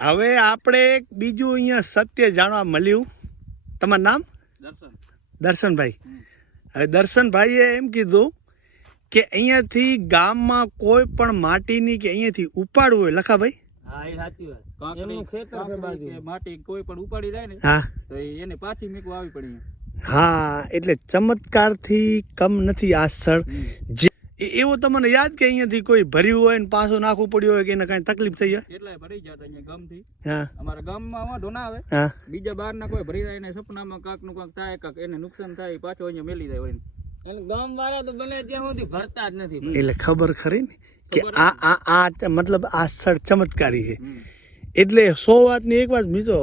હવે આપણે એક બીજું અહીંયા સત્ય જાણવા મળ્યું. તમારું નામ? દર્શનભાઈ. હવે દર્શનભાઈએ એમ કીધું કે અહીંયાથી ગામમાં કોઈ પણ માટીની કે અહીંયાથી ઉપાડવું હોય લખાભાઈ. હા, એ સાચી વાત. એમનું ખેતર છે બાજુ. માટી કોઈ પણ ઉપાડી જાય ને તો એને પાછી મેકવા આવી પડી. હા, એટલે ચમત્કારથી કમ નથી આ સ્થળ. એવું તમને યાદ કે અહીંયાથી કોઈ ભર્યું હોય ને પાછું નાખવું પડ્યું હોય કે એને કઈ તકલીફ થઈ જાય? એટલાય ભરી જતા અહીંયા ગામથી. હા, અમારા ગામમાં વાંધો ના આવે. હા, બીજા બહાર ના કોઈ ભરી જાય ને સપનામાં કાક નું કાક થાય, કાક એને નુકસાન થાય, પાછો અહીંયા મેલી જાય હોય. અને ગામ વાળા તો બને ત્યાં સુધી ભરતા જ નથી. એટલે ખબર ખરી ને કે આ મતલબ આ સ્થળ ચમત્કારી છે. એટલે 100 વાતની એક વાત મિત્રો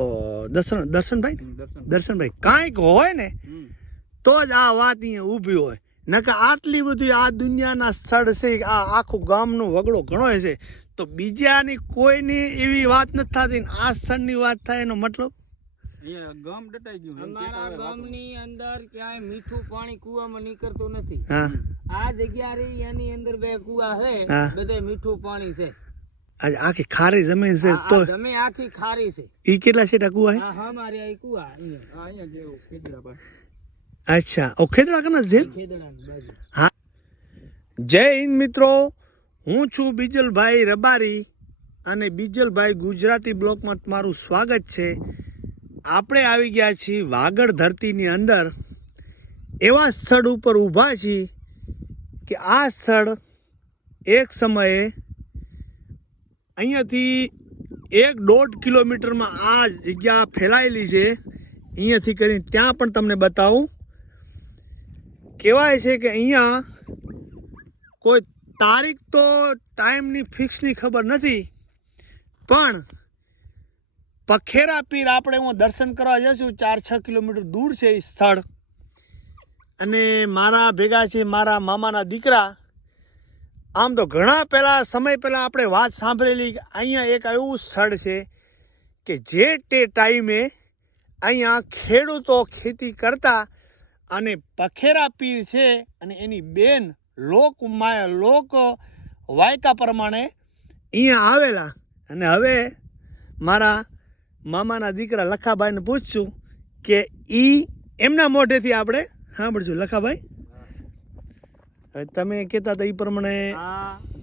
દર્શનભાઈ કાંઈક હોય ને તો જ આ વાત અહીંયા ઊભી હોય. નકર આટલી બધી આ દુનિયાના સ્થળ છે, આ આખું ગામનો વગડો ઘણો છે, તો બીજાની કોઈની એવી વાત નથી થતી. આ સ્થળની વાત થાય એનો મતલબ ગામ ડટાઈ ગયું. અમારા ગામની અંદર ક્યાંય મીઠું પાણી કુવામાં નીકળતું નથી. આ જગ્યા રહી એની અંદર 2 કુવા છે, બધે મીઠું પાણી છે. આખી ખારી જમીન છે તો જમીન આખી ખારી છે. ઈ કેટલા છે કુવા? હા, મારે આ કુવા અહીંયા જેવું ખેતરા પર. અચ્છા, ઓ ખેતરા કના છે. હા, જય હિન્દ મિત્રો, હું છું બીજલભાઈ રબારી અને બીજલભાઈ ગુજરાતી બ્લોકમાં તમારું સ્વાગત છે. આપણે આવી ગયા છીએ વાગડ ધરતીની અંદર. એવા સ્થળ ઉપર ઊભા છીએ કે આ સ્થળ એક સમયે અહીંયાથી 1-1.5 કિલોમીટરમાં આ જગ્યા ફેલાયેલી છે. અહીંયાથી કરીને ત્યાં પણ તમને બતાવું. કહેવાય છે કે અહીંયા કોઈ તારીખ તો ટાઈમની ફિક્સની ખબર નથી, પણ પખેરા પીર આપણે હું દર્શન કરવા જઈશું. 4-6 કિલોમીટર દૂર છે એ સ્થળ. અને મારા ભેગા છે મારા મામાના દીકરા. આમ તો ઘણા સમય પહેલાં આપણે વાત સાંભળેલી કે અહીંયા એક એવું સ્થળ છે કે જે તે ટાઈમે અહીંયા ખેડૂતો ખેતી કરતા અને પખેરા પીર છે અને એની બેન લોક વાયકા પ્રમાણે અહીંયા આવેલા. અને હવે મારા મામાના દીકરા લખાભાઈને પૂછશું કે એમના મોઢેથી આપણે સાંભળશું. લખાભાઈ, તમે કહેતા હતા એ પ્રમાણે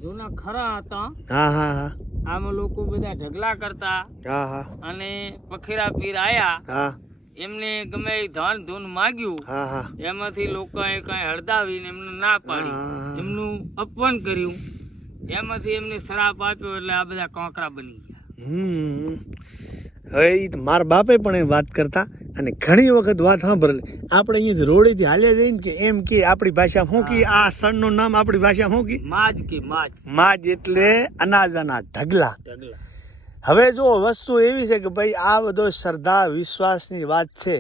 જૂના ખરા હતા. હા હા હા, આમાં લોકો બધા ઢગલા કરતા. હા હા, અને પખેરા પીર આયા. હા, એમને ગમે ધાન ધૂન માગ્યું. હા હા, એમાંથી લોકોએ કઈ હળદાવીને એમને ના પાડી, એમનું અપમાન કર્યું. એમાંથી એમને શ્રાપ આપ્યો એટલે આ બધા કોંકરા બની ગયા. હવે મારા બાપે પણ એ વાત કરતા અને ઘણી વખત વાત સાંભળેલી. આપણે અહીંયાથી રોડેથી હાલ્યા જઈને કે એમ કે આપણી ભાષામાં શું કે આ સ્થળનું નામ આપણી ભાષામાં શું કે માજ એટલે અનાજના ઢગલા. હવે જો વસ્તુ એવી છે કે ભાઈ આ બધો શ્રદ્ધા વિશ્વાસની વાત છે,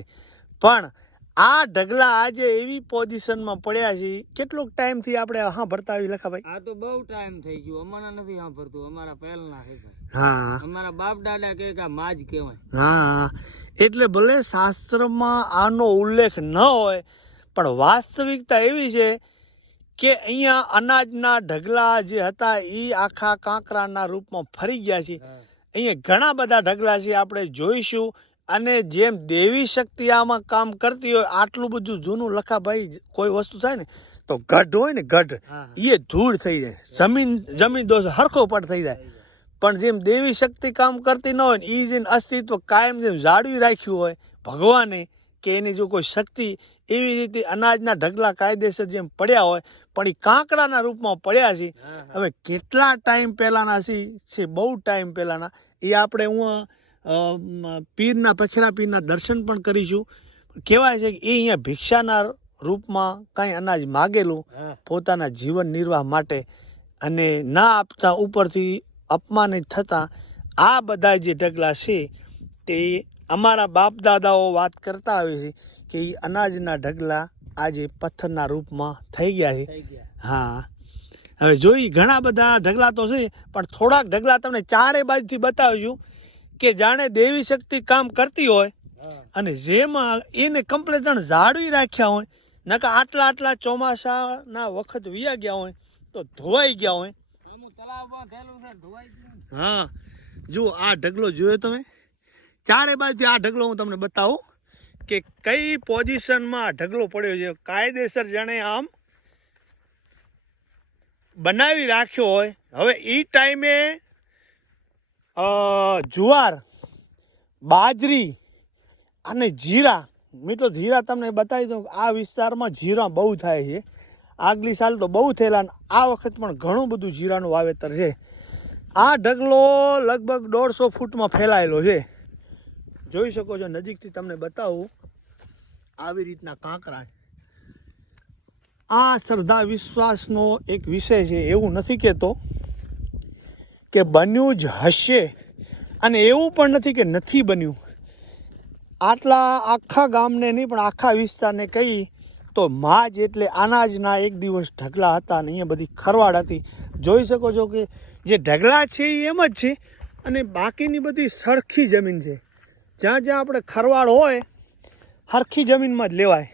પણ આ ઢગલા આજે એવી પોઝિશનમાં પડ્યા છે. કેટલોક ટાઈમથી આપણે સાંભળતા આવી લખાભાઈ? આ તો બહુ ટાઈમ થઈ ગયો. અમારા નથી સાંભળતું, અમારા પહેલના છે. હા, અમારા બાપ દાદા કે માજ કહેવાય. હા, એટલે ભલે શાસ્ત્રમાં આનો ઉલ્લેખ ન હોય, પણ વાસ્તવિકતા એવી છે કે અહીંયા અનાજના ઢગલા જે હતા એ આખા કાંકરાના રૂપમાં ફરી ગયા છે. અહીંયા ઘણા બધા ઢગલા છે, આપણે જોઈશું. અને જેમ દેવી શક્તિ આમાં કામ કરતી હોય, આટલું બધું જૂનું લખાભાઈ કોઈ વસ્તુ થાય ને તો ગઢ હોય ને ગઢ એ ધૂળ થઈ જાય, જમીન દોષ હરખો પડ થઈ જાય. પણ જેમ દેવી શક્તિ કામ કરતી ન હોય ને એ જેમ અસ્તિત્વ કાયમ જેમ જાળવી રાખ્યું હોય ભગવાને કે એની જો કોઈ શક્તિ, એવી રીતે અનાજના ઢગલા કાયદેસર જેમ પડ્યા હોય પણ એ કાંકડાના રૂપમાં પડ્યા છે. હવે કેટલા ટાઈમ પહેલાંના છે, બહુ ટાઈમ પહેલાંના. એ આપણે પખેરા પીરના દર્શન પણ કરીશું. કહેવાય છે કે એ અહીંયા ભિક્ષાના રૂપમાં કાંઈ અનાજ માગેલું પોતાના જીવન નિર્વાહ માટે, અને ના આપતા ઉપરથી અપમાનિત થતા આ બધા જે ઢગલા છે તે અમારા બાપ દાદાઓ વાત કરતા આવે છે કે એ અનાજના ઢગલા આજે પથ્થરના રૂપમાં થઈ ગયા છે. હા, હવે જોઈ ઘણા બધા ઢગલા તો છે, પણ થોડાક ઢગલા તમને ચારે બાજુથી બતાવીશું કે જાણે દેવી શક્તિ કામ કરતી હોય અને જેમાં એને કમ્પ્લેટ જાળવી રાખ્યા હોય. નકા આટલા ચોમાસાના વખત વિયા ગયા હોય તો ધોવાઈ ગયા હોય. હા, જુઓ આ ઢગલો જોયો તમે, ચારે બાજુથી આ ઢગલો હું તમને બતાવું કે કઈ પોઝિશનમાં ઢગલો પડ્યો છે. કાયદેસર જાણે આમ બનાવી રાખ્યો હોય. હવે એ ટાઈમે જુવાર, બાજરી અને જીરા, મિત્રો જીરા તમને બતાવી દઉં, આ વિસ્તારમાં જીરા બહુ થાય છે. આગલી સાલ તો બહુ થયેલા અને આ વખત પણ ઘણું બધું જીરાનું વાવેતર છે. આ ઢગલો લગભગ 150 ફૂટમાં ફેલાયેલો છે. જોઈ શકો છો, નજીકથી તમને બતાવું. આવી રીતના કાંકરા. આ શ્રદ્ધા વિશ્વાસનો એક વિષય છે. એવું નથી કહેતો કે બન્યું જ હશે અને એવું પણ નથી કે નથી બન્યું. આટલા આખા ગામને નહીં પણ આખા વિસ્તારને કહી તો માજ એટલે અનાજના એક દિવસ ઢગલા હતા અને અહીંયા બધી ખરવાડ હતી. જોઈ શકો છો કે જે ઢગલા છે એ એમ જ છે અને બાકીની બધી સરખી જમીન છે. જ્યાં જ્યાં આપણે ખરવાડ હોય સરખી જમીનમાં જ લેવાય.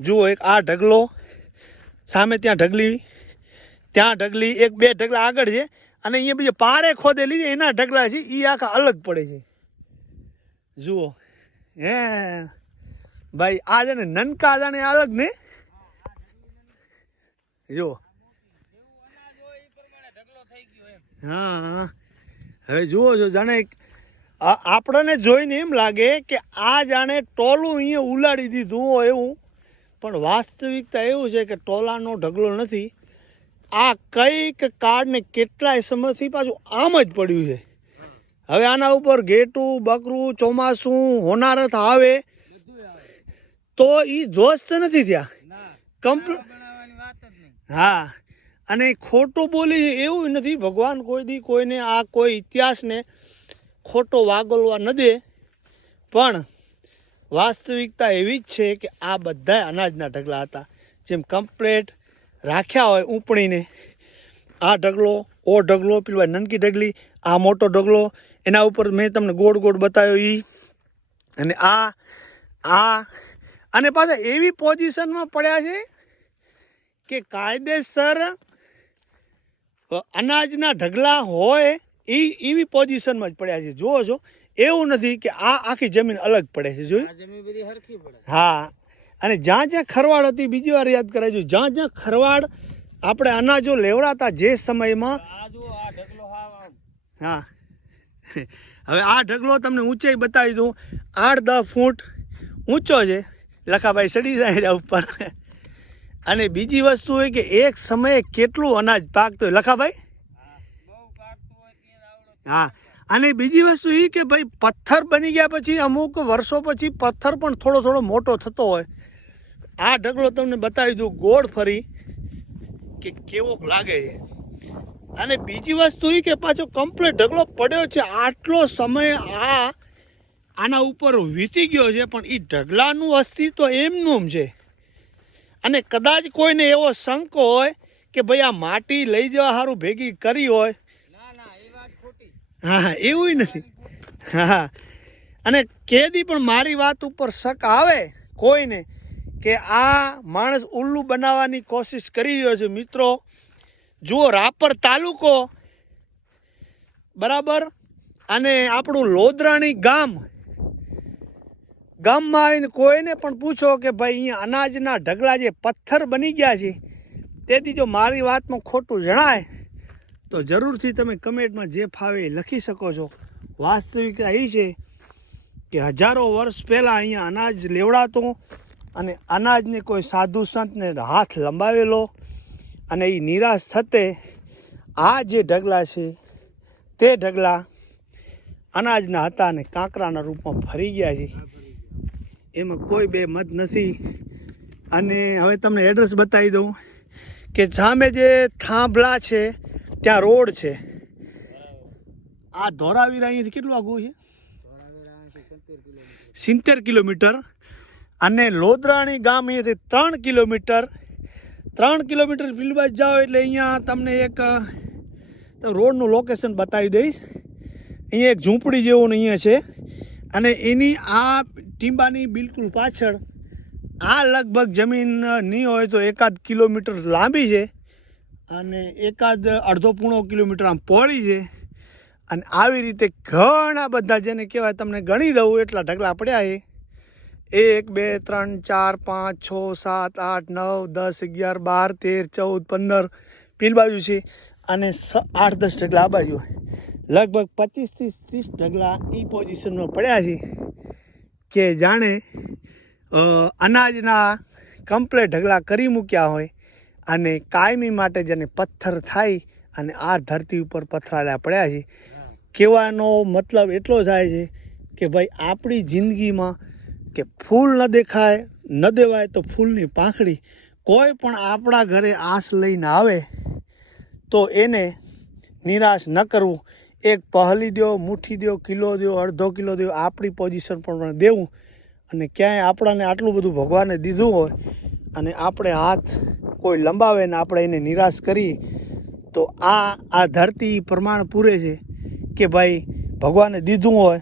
જુઓ, એક આ ઢગલો સામે, ત્યાં ઢગલી, ત્યાં ઢગલી, એક બે ઢગલા આગળ છે અને અહીંયા બીજે પારે ખોદેલી છે એના ઢગલા છે, એ આખા અલગ પડે છે. જુઓ હે ભાઈ, આ છે ને નનકા જાણે અલગ ને. જો હા, હવે જુઓ છો, જાણે આપણને જોઈને એમ લાગે કે આ જાણે ટોલું અહીંયા ઉલાડી દીધું હોય એવું, પણ વાસ્તવિકતા એવું છે કે ટોલાનો ઢગલો નથી. આ કઈક કાળને કેટલાય સમયથી પાછું આમ જ પડ્યું છે. હવે આના ઉપર ઘેટું, બકરું, ચોમાસું, હોનારત આવે તો એ દોસ્ત નથી થયા કમ્પ્લીટ. હા, અને ખોટું બોલી એવું નથી. ભગવાન કોઈ દી કોઈને આ કોઈ ઇતિહાસને ખોટો વાગોલવા ન દે, પણ વાસ્તવિકતા એવી જ છે કે આ બધા અનાજના ઢગલા હતા. જેમ કમ્પ્લેટ રાખ્યા હોય ઊંપણીને, આ ઢગલો, ઓ ઢગલો, પેલી નનકી ઢગલી, આ મોટો ઢગલો, એના ઉપર મેં તમને ગોળ ગોળ બતાવ્યો એ, અને આ અને પાછા એવી પોઝિશનમાં પડ્યા છે કે કાયદેસર અનાજના ઢગલા હોય એવી પોઝિશનમાં જ પડ્યા છે. જુઓ છો, એવું નથી કે આ આખી જમીન અલગ પડે છે. જોયું? હા, અને જ્યાં જ્યાં ખરવાડ હતી, બીજી વાર યાદ કરાવજો, જ્યાં જ્યાં ખરવાડ આપણે અનાજો લેવડાતા જે સમયમાં. હા, હવે આ ઢગલો તમને ઊંચાઈ બતાવી દઉં, 8-10 ફૂટ ઊંચો છે. લખાભાઈ ચડી જાય ઉપર. અને બીજી વસ્તુ હોય કે એક સમયે કેટલું અનાજ પાકતું હોય. લખાભાઈ? હા, અને બીજી વસ્તુ એ કે ભાઈ પથ્થર બની ગયા પછી અમુક વર્ષો પછી પથ્થર પણ થોડો થોડો મોટો થતો હોય. આ ઢગલો તમને બતાવી દઉં ગોળ ફરી કે કેવો લાગે છે. અને બીજી વસ્તુ એ કે પાછો કમ્પ્લીટ ઢગલો પડ્યો છે. આટલો સમય આના ઉપર વીતી ગયો છે, પણ એ ઢગલાનું અસ્તિત્વ એમનું છે. અને કદાચ કોઈને એવો શંકો હોય કે ભાઈ આ માટી લઈ જવા સારું ભેગી કરી હોય, હા, એવું નથી. હા, અને કેદી પણ મારી વાત ઉપર શક આવે કોઈને કે આ માણસ ઉલ્લુ બનાવવાની કોશિશ કરી રહ્યો છે, મિત્રો જુઓ, રાપર તાલુકો બરાબર, અને આપણું લોદરાણી ગામમાં આવીને કોઈને પણ પૂછો કે ભાઈ અહીંયા અનાજના ઢગલા જે પથ્થર બની ગયા છે, તેથી જો મારી વાતમાં ખોટું જણાય તો જરૂરથી તમે કમેન્ટમાં જે ફાવે એ લખી શકો છો. વાસ્તવિકતા એ છે કે હજારો વર્ષ પહેલાં અહીંયા અનાજ લેવડાતો અને અનાજને કોઈ સાધુ સંતને હાથ લંબાવેલો, અને એ નિરાશ થતે આ જે ઢગલા છે તે ઢગલા અનાજના હતા અને કાંકરાના રૂપમાં ફરી ગયા છે. એમાં કોઈ બે મત નથી. અને હવે તમને એડ્રેસ બતાવી દઉં કે સામે જે થાંભલા છે ત્યાં રોડ છે. આ ધોરાવીરા અહીંયાથી કેટલું આગું છે? 70 કિલોમીટર. અને લોદરાણી ગામ અહીંયાથી 3 કિલોમીટર. 3 કિલોમીટર પેલી બાજુ જાઓ એટલે અહીંયા તમને એક રોડનું લોકેશન બતાવી દઈશ. અહીંયા એક ઝૂંપડી જેવું અહીંયા છે, અને એની આ ટીંબાની બિલકુલ પાછળ આ લગભગ જમીન નહીં હોય તો 1-8 કિલોમીટર લાંબી છે અને 1-1.5 કિલોમીટર આમ પહોળી છે. અને આવી રીતે ઘણા બધા જેને કહેવાય તમને ગણી દઉં એટલા ઢગલા પડ્યા છે. 1 2 3 4 5 6 7 8 9 10 11 12 13 14 15 પેલી બાજુ છે અને 8 10 ઢગલા આ બાજુ. લગભગ 25 થી 30 ઢગલા એ પોઝિશનમાં પડ્યા છે કે જાણે અનાજના કમ્પ્લેટ ઢગલા કરી મૂક્યા હોય અને કાયમી માટે જેને પથ્થર થાય અને આ ધરતી ઉપર પથરાયેલા પડ્યા છે. કહેવાનો મતલબ એટલો થાય છે કે ભાઈ આપણી જિંદગીમાં કે ફૂલ ન દેખાય ન દેવાય તો ફૂલની પાંખડી. કોઈ પણ આપણા ઘરે આશ લઈને આવે તો એને નિરાશ ન કરવું. એક પહલી દો, મુઠ્ઠી દો, કિલો દો, અડધો કિલો દો, આપણી પોઝિશન પણ દેવું. અને ક્યાંય આપણાને આટલું બધું ભગવાને દીધું હોય અને આપણે હાથ કોઈ લંબાવે ને આપણે એને નિરાશ કરી તો આ ધરતી પ્રમાણ પૂરે છે કે ભાઈ ભગવાને દીધું હોય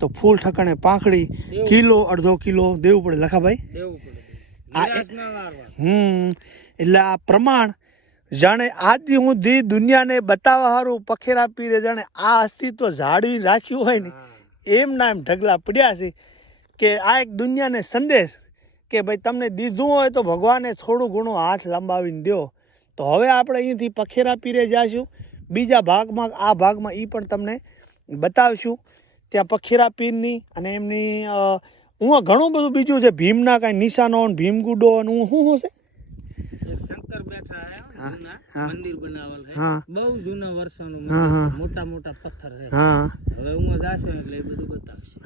તો ફૂલ ઠકાણે પાંખડી, કિલો અડધો કિલો દેવું પડે. લખાભાઈ એટલે આ પ્રમાણ જાણે આજ સુધી દુનિયાને બતાવવા સારું પખેરા પીરે જાણે આ અસ્તિત્વ જાળવી રાખ્યું હોય ને એમના એમ ઢગલા પડ્યા છે કે આ એક દુનિયાને સંદેશ કે ભાઈ તમને દીધું હોય તો ભગવાને થોડું ઘણું હાથ લંબાવીને દો. તો હવે આપણે અહીંથી પખેરા પીરે જઈશું. બીજા ભાગમાં આ ભાગમાં એ પણ તમને બતાવશું ત્યાં પખેરા પીરની અને એમની હું ઘણું બધું બીજું છે. ભીમના કાંઈ નિશાનો ભીમગુડો અને હું શું છે શંકર બેઠા હે મંદિર બનાવેલ છે બહુ જૂના વર્ષોનું મંદિર, મોટા મોટા પથ્થર છે. હવે હું જાશે એટલે એ બધું બતાવશે.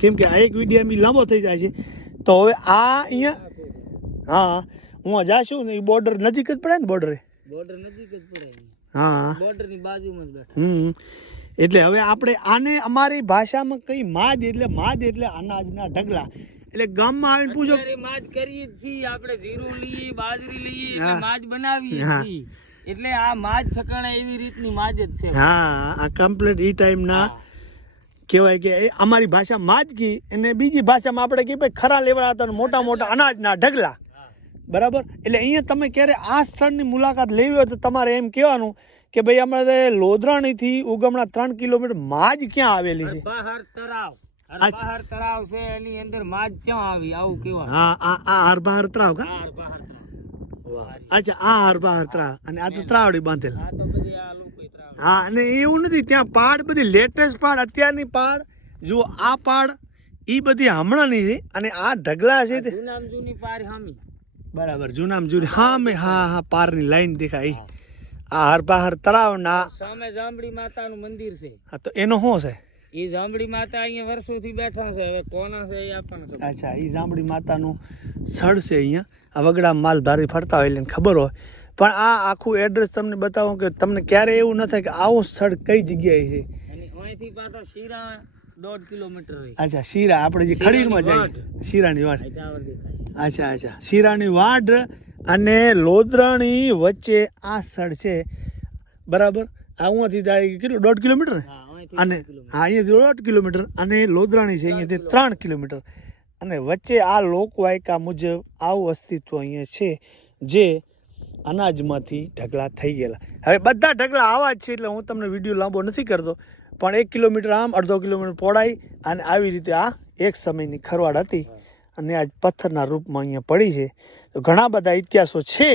કેમ કે આ એક વિડીયો એમ લાંબો થઈ જાય છે તો હવે આ અહીંયા હું જાશું ને એ બોર્ડર નજીક જ પડે ને બોર્ડર નજીક જ પડે. બોર્ડર ની બાજુમાં જ બેઠા. એટલે હવે આપણે આને અમારી ભાષામાં કઈ માદ એટલે અનાજના ઢગલા. એટલે ગામમાં આવીને પૂછો માજ કરીએ છીએ આપણે, જીરું લઈએ, બાજરી લઈએ એટલે માજ બનાવીએ છીએ. એટલે આ માજ ઠકાણા એવી રીતની માજ જ છે. આ કમ્પ્લીટ ઈ ટાઈમના કહેવાય કે અમારી ભાષા માજકી અને બીજી ભાષામાં આપણે કહીએ ભાઈ ખરા લેવડા હતા મોટા મોટા અનાજના ઢગલા. બરાબર. એટલે અહીંયા તમે ક્યારે આ સ્થળની મુલાકાત લેવી હોય તો તમારે એમ કહેવાનું કે ભાઈ અમારે લોધરાણીથી ઉગમણા 3 કિલોમીટર માજ ક્યાં આવેલી છે? બહાર તળાવ. હરબહાર તળાવ છે એની અંદર માજ ક્યાં આવી આવું કહેવાય. આ હરબહાર તળાવ કા? અચ્છા, આ હરબહાર તળાવ અને આ તો ત્રાવડી બાંધેલ. અને એવું નથી ત્યાં પાડ બધી લેટેસ્ટ પાડ અત્યારની પાડ જો આ પાડ ઈ બધી હમણાંની છે અને આ ઢગલા છે તે જૂની પાર હામી. બરાબર, જૂનામ જૂની હા પારની લાઈન દેખાય. આ હરબહાર તળાવના સામે જાંબડી માતાનું મંદિર છે. હા, તો એનો શું છે? એ જાંબડી માતા અહીંયા વર્ષોથી બેઠા છે. હવે કોના છે એ આપણને ખબર. અચ્છા, એ જાંબડી માતાનું સ્થળ છે. અહીંયા આ વગડા માલધારી ફરતા હોય એટલે ખબર હોય. પણ આ આખું એડ્રેસ તમને બતાવું કે તમને ક્યારે એવું ન થાય કે આવું સ્થળ કઈ જગ્યાએ છે. અને અહીંથી પાછા શીરા 1.5 કિલોમીટર હોય. અચ્છા, શીરા આપણે જે ખડીરમાં જાય શીરાની વાડ. અચ્છા, શીરાની વાડ અને લોધરાણી વચ્ચે આ સ્થળ છે. બરાબર. આ અહીંયાથી જાય કેટલું 1.5 કિલોમીટર અને અહીંયાથી 1.5 કિલોમીટર અને લોધરાણી છે અહીંયાથી 3 કિલોમીટર અને વચ્ચે આ લોકવાયકા મુજબ આવું અસ્તિત્વ અહીંયા છે જે અનાજમાંથી ઢગલા થઈ ગયેલા. હવે બધા ઢગલા આવા જ છે એટલે હું તમને વિડીયો લાંબો નથી કરતો, પણ 1 કિલોમીટર આમ, 1.5 કિલોમીટર પહોળાઈ અને આવી રીતે આ એક સમયની ખરવાડ હતી અને આજ પથ્થરના રૂપમાં અહીંયા પડી છે. તો ઘણા બધા ઇતિહાસો છે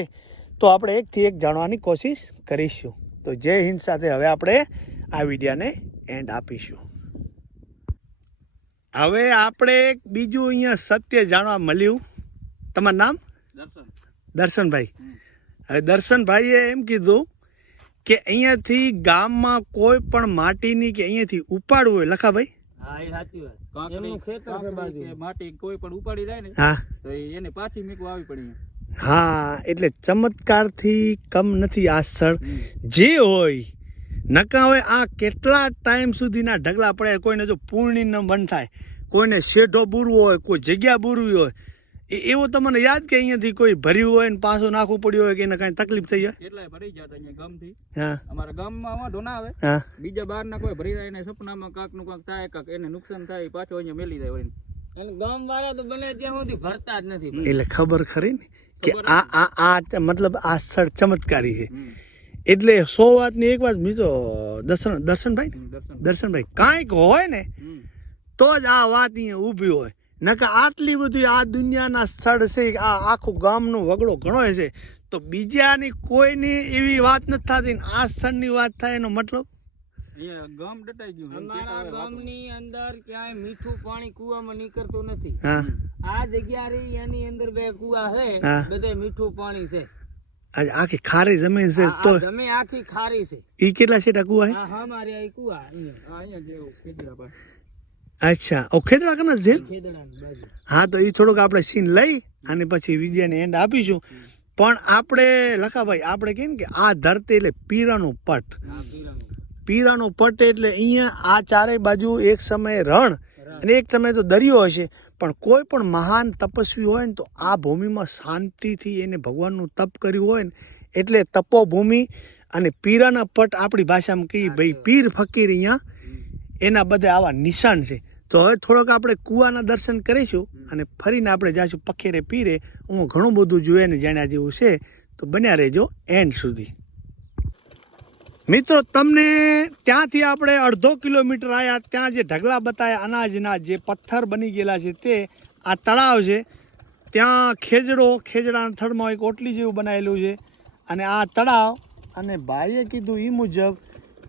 તો આપણે એકથી એક જાણવાની કોશિશ કરીશું. તો જય હિન્દ સાથે હવે આપણે આ વિડીયાને એન્ડ આપીશું. હવે આપણે એક બીજું અહીંયા સત્ય જાણવા મળ્યું. તમારું નામ? દર્શનભાઈ. હવે દર્શનભાઈએ એમ કીધું કે અહીંયાથી ગામમાં કોઈ પણ માટીની કે અહીંયાથી ઉપાડવું હોય. લખાભાઈ માટી કોઈ પણ ઉપાડી જાય ને તો એને પાછી મેકવા આવી પડી. એટલે ચમત્કારથી કમ નથી આ સ્થળ જે હોય નકા હોય. આ કેટલા ટાઈમ સુધીના ઢગલા પડે. કોઈને જો પૂર્ણિમ બંધ થાય, કોઈને શેઢો બૂરવો હોય, કોઈ જગ્યા બૂરવી હોય, એવું તમને યાદ કે અહીંયાથી કોઈ ભર્યું હોય ને પાછું નાખવું પડ્યું હોય કે એને કઈ તકલીફ થઈ જાય? એટલા ભરી જતા અહીંયા ગામથી. અમારા ગામમાં વાંધો ના આવે. બીજા બહાર ના કોઈ ભરી જાય ને સપનામાં કાક નું કાક થાય, કાક એને નુકસાન થાય, પાછો અહીંયા મેલી જાય હોય. અને ગામ વાળા તો બને ત્યાં સુધી ભરતા જ નથી. એટલે ખબર ખરી ને કે આ મતલબ આ સ્થળ ચમત્કારી છે. એટલે 100 વાતની એક વાત મિત્રો દર્શનભાઈ કાંઈક હોય ને તો જ આ વાત અહીંયા ઊભી હોય, નકર આટલી બધી આ દુનિયાના સ્થળ છે, આ આખું ગામનો વગડો ઘણો છે, તો બીજાની કોઈની એવી વાત નથી થતી, આ સ્થળની વાત થાય એનો મતલબ ગામ ડટાઈ ગયું. અમારા ગામની અંદર ક્યાંય મીઠું પાણી કુવામાં નીકળતું નથી. આ જગ્યા રહી એની અંદર 2 કુવા છે, બધે મીઠું પાણી છે. આખી ખારી જમીન છે, તો જમીન આખી ખારી છે. ઈ કેટલા છે કુવા? અમારે આ કુવા અહીંયા જેવું ખેતરા પર. અચ્છા, ઓ ખેતરા કને છે. હા, તો એ થોડુંક આપણે સીન લઈ અને પછી વિજયને એન્ડ આપીશું. પણ આપણે લખાભાઈ આપણે કહીએ ને કે આ ધરતી એટલે પીરાનું પટ. પીરાનો પટ એટલે અહીંયા આ ચારેય બાજુ એક સમયે રણ અને એક સમયે તો દરિયો હશે, પણ કોઈ પણ મહાન તપસ્વી હોય ને તો આ ભૂમિમાં શાંતિથી એને ભગવાનનું તપ કર્યું હોય ને એટલે તપોભૂમિ અને પીરાના પટ આપણી ભાષામાં કહીએ ભાઈ પીર ફકીર અહીંયા એના બધા આવા નિશાન છે. તો હવે થોડોક આપણે કુવાના દર્શન કરીશું અને ફરીને આપણે જઈશું પખેરે પીરે. હું ઘણું બધું જોઈએ ને જાણ્યા જેવું છે, તો બન્યા રહેજો એન્ડ સુધી. મિત્રો તમને ત્યાંથી આપણે 1/2 કિલોમીટર આવ્યા, ત્યાં જે ઢગલા બતાવ્યા અનાજના જે પથ્થર બની ગયેલા છે તે આ તળાવ છે. ત્યાં ખેજડાના થડમાં એક ઓટલી જેવું બનાવેલું છે અને આ તળાવ. અને ભાઈએ કીધું એ મુજબ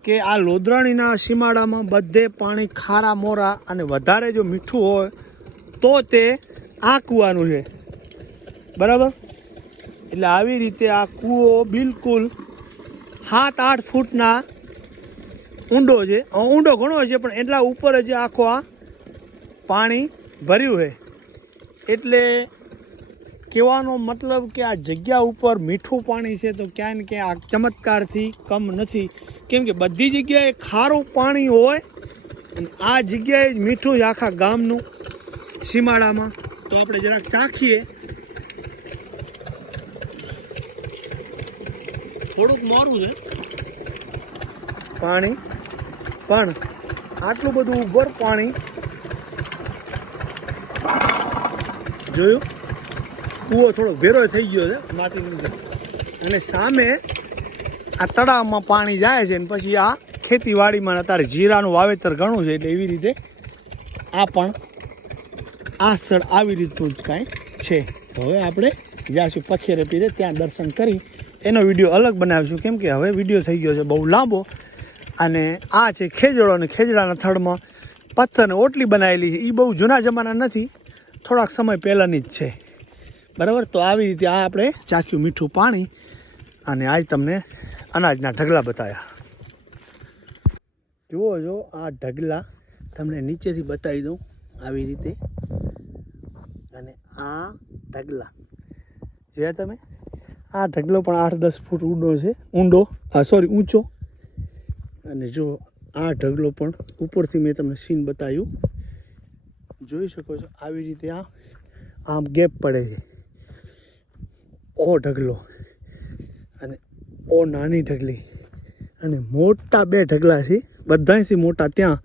કે આ લોધરાણીના સીમાડામાં બધે પાણી ખારા મોરા અને વધારે જો મીઠું હોય તો તે આ કૂવાનું છે, બરાબર. એટલે આવી રીતે આ કૂવો બિલકુલ 7-8 ફૂટના ઊંડો છે. ઊંડો ઘણો છે પણ એટલા ઉપર જ આખો આ પાણી ભર્યું છે. એટલે કહેવાનો મતલબ કે આ જગ્યા ઉપર મીઠું પાણી છે તો ક્યાંય ને ક્યાંય આ ચમત્કારથી કમ નથી, કેમ કે બધી જગ્યાએ ખારું પાણી હોય અને આ જગ્યાએ જ મીઠું છે આખા ગામનું સીમાડામાં. તો આપણે જરાક ચાખીએ. થોડુંક મોરું છે પાણી, પણ આટલું બધું ઉપર પાણી જોયું. કૂવો થોડો ભેરો થઈ ગયો છે માટીની, અને સામે આ તળાવમાં પાણી જાય છે અને પછી આ ખેતીવાડીમાં અત્યારે જીરાનું વાવેતર ઘણું છે, એટલે એવી રીતે આ પણ આ સ્થળ આવી રીતનું જ કાંઈ છે. તો હવે આપણે જાશું પખેરે પીરે, ત્યાં દર્શન કરી એનો વિડીયો અલગ બનાવીશું, કેમ કે હવે વિડીયો થઈ ગયો છે બહુ લાંબો. અને આ છે ખેજડો, અને ખેજડાના થડમાં પથ્થરને ઓટલી બનાવેલી છે. એ બહુ જૂના જમાના નથી, થોડાક સમય પહેલાંની જ છે, બરાબર. તો આવી રીતે આ આપણે ચાખ્યું મીઠું પાણી, અને આજ તમને અનાજના ઢગલા બતાવ્યા. જુઓ જો આ ઢગલા તમને નીચેથી બતાવી દઉં આવી રીતે. અને આ ઢગલા જોયા તમે, આ ઢગલો પણ 8-10 ફૂટ ઊંડો ઊંચો. અને જો આ ઢગલો પણ ઉપરથી મેં તમને સીન બતાવ્યું, જોઈ શકો છો. આવી રીતે આમ ગેપ પડે છે. ઓ ઢગલો અને ઓ નાની ઢગલી, અને મોટા 2 ઢગલા છે, બધાથી મોટા ત્યાં.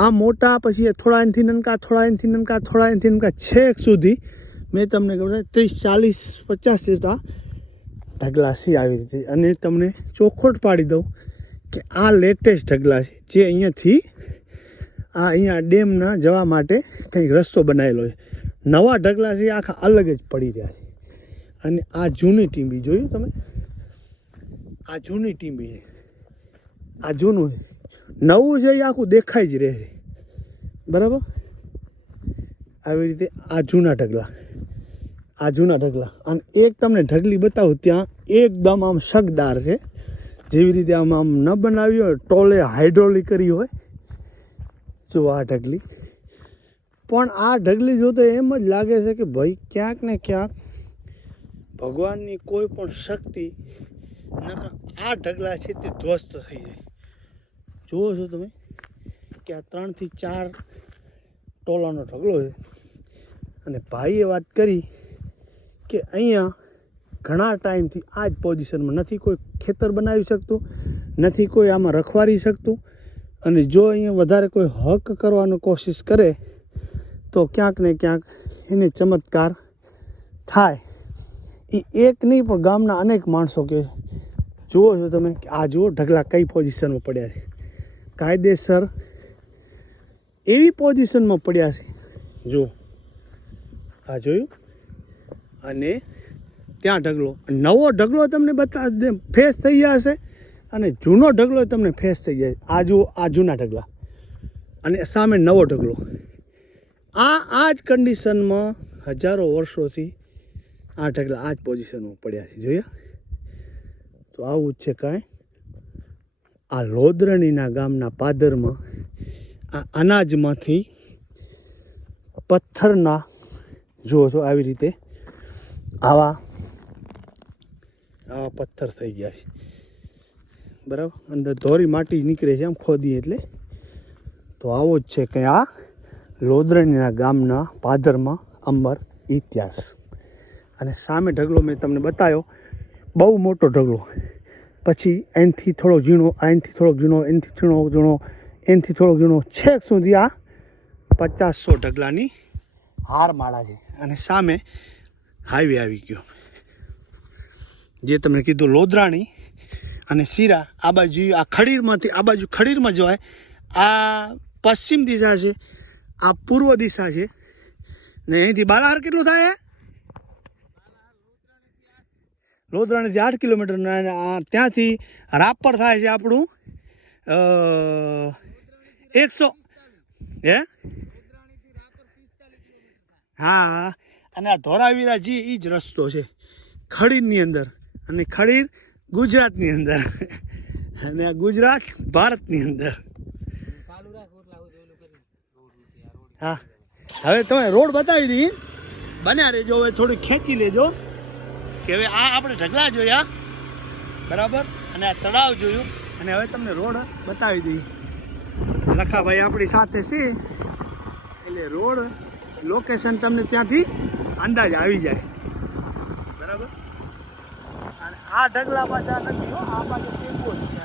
આ મોટા પછી થોડા એનથી નનકા, થોડા એનથી નનકા, થોડા એનથી નનકા, છેક સુધી મેં તમને કહું 30-40-50 જેટલા ઢગલા છે આવી રીતે. અને તમને ચોખવટ પાડી દઉં કે આ લેટેસ્ટ ઢગલા છે, જે અહીંયા ડેમના જવા માટે કંઈક રસ્તો બનાવેલો છે. નવા ઢગલા છે આખા અલગ જ પડી રહ્યા છે. અને આ જૂની ટીંબી જોયું તમે, આ જૂની ટીંબી છે, આ જૂનું છે. નવું છે એ આખું દેખાઈ જ રહે છે, બરાબર. આવી રીતે આ જૂના ઢગલા. અને એક તમને ઢગલી બતાવું, ત્યાં એકદમ આમ શકદાર છે, જેવી રીતે આમ ન બનાવી હોય, ટોલે હાઇડ્રોલિક કરી હોય. જો આ ઢગલી, પણ આ ઢગલી જોતો એમ જ લાગે છે કે ભાઈ ક્યાંક ને ક્યાંક ભગવાનની કોઈ પણ શક્તિ આ ઢગલા છે તે ધ્વસ્ત થઈ જાય. જુઓ છો તમે કે આ 3-4 ટોલાનો ઢગલો છે. અને ભાઈએ વાત કરી કે અહીંયા ઘણા ટાઈમથી આ જ પોઝિશનમાં નથી કોઈ ખેતર બનાવી શકતું, નથી કોઈ આમાં રખવારી શકતું. અને જો અહીંયા વધારે કોઈ હક કરવાનો કોશિશ કરે તો ક્યાંક ને ક્યાંક એને ચમત્કાર થાય. એ એક નહીં પણ ગામના અનેક માણસો કે જુઓ છો તમે આ જુઓ ઢગલા કઈ પોઝિશનમાં પડ્યા છે, કાયદેસર એવી પોઝિશનમાં પડ્યા છે. જુઓ આ જોયું, અને ત્યાં ઢગલો, નવો ઢગલો તમને ફેસ થઈ જશે અને જૂનો ઢગલો તમને ફેસ થઈ જાય. આ જુઓ આ જૂના ઢગલા અને સામે નવો ઢગલો. આ જ કન્ડિશનમાં હજારો વર્ષોથી આ ઢગલા આ જ પોઝિશનમાં પડ્યા છે. જોયા? તો આવું જ છે કાંઈ આ લોદરણીના ગામના પાદરમાં આ અનાજમાંથી પથ્થરના જુઓ છો આવી રીતે આવા પથ્થર થઈ ગયા છે. બરાબર, અંદર ધોરી માટી નીકળે છે આમ ખોદી એટલે. તો આવો જ છે કે આ લોદરણીના ગામના પાદરમાં અમર ઇતિહાસ. અને સામે ઢગલો મેં તમને બતાવ્યો, બહુ મોટો ઢગલો. પછી એનાથી થોડો ઝીણો, એનાથી થોડોક ઝીણો, એનાથી થોડોક ઝીણો, એનાથી થોડોક ઝીણો, છેક સુધી આ 50-100 ઢગલાની હારમાળા છે. અને સામે હાઈવે આવી ગયો, જે તમને કીધું લોદરાણી અને શિરા. આ બાજુ આ ખડીરમાંથી આ બાજુ ખડીરમાં જવાય. આ પશ્ચિમ દિશા છે, આ પૂર્વ દિશા છે. ને અહીંથી બાલાહાર કેટલું થાય? લોદરાણીથી 8 કિલોમીટર. ત્યાંથી રાપર થાય છે આપણું 100. હે હા, અને આ ધોરાવીરા જે એ જ રસ્તો છે ખડીરની અંદર. અને ખડીર ગુજરાતની અંદર અને આ ગુજરાત ભારતની અંદર. હા, હવે તમે રોડ બતાવી દી, બન્યા રહેજો. હવે થોડું ખેંચી લેજો કે હવે આ આપણે ઢગલા જોયા, બરાબર, અને આ તળાવ જોયું, અને હવે તમને રોડ બતાવી દઈએ. લખાભાઈ આપણી સાથે છે એટલે રોડ લોકેશન તમને ત્યાંથી અંદાજ આવી જાય. બરાબર, અને આ ઢગલા પાછા નથી હો, આ પાછો ટીમ્બો જ છે.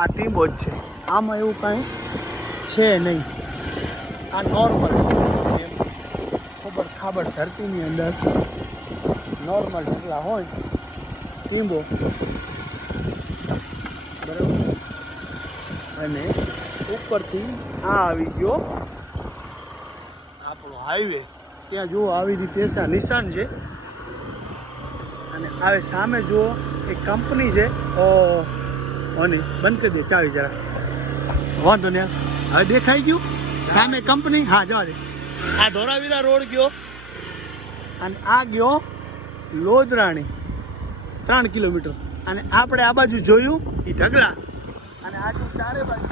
આ ટીમ્બો જ છે, આમાં એવું કાંઈ છે નહીં. આ નોર્મલ ખબર ખાબર ધરતીની અંદર નોર્મલ ઢગલા હોય, ટીમ્બો. બરાબર, અને ઉપરથી આ આવી ગયો આપણો હાઈવે. ત્યાં જુઓ આવી રીતે આ નિશાન છે. અને આવે સામે જુઓ એક કંપની છે. અને બંધ કરી દે ચાવી જરા, વાંધો નહીં. હવે દેખાઈ ગયું સામે કંપની. હા, જવા દે. આ ધોરાવીરા રોડ ગયો અને આ ગયો લોદરાણી 3 કિલોમીટર. અને આપણે આ બાજુ જોયું એ ઢગલા, અને આજુ ચારે બાજુ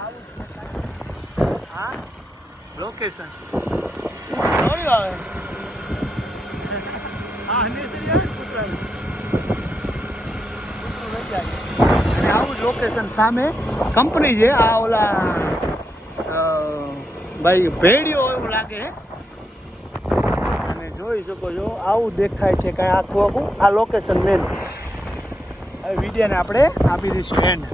આવું છે. હા, લોકેશન જોયું આવે. હા, અને આવું જ લોકેશન સામે કંપની છે. આ ઓલા ભાઈ ભેડિયો એવું લાગે. અને જોઈ શકો છો આવું દેખાય છે કાંઈ આખું આ લોકેશન મેન. હવે વિડીયોને આપણે આપી દઈશું એન્ડ.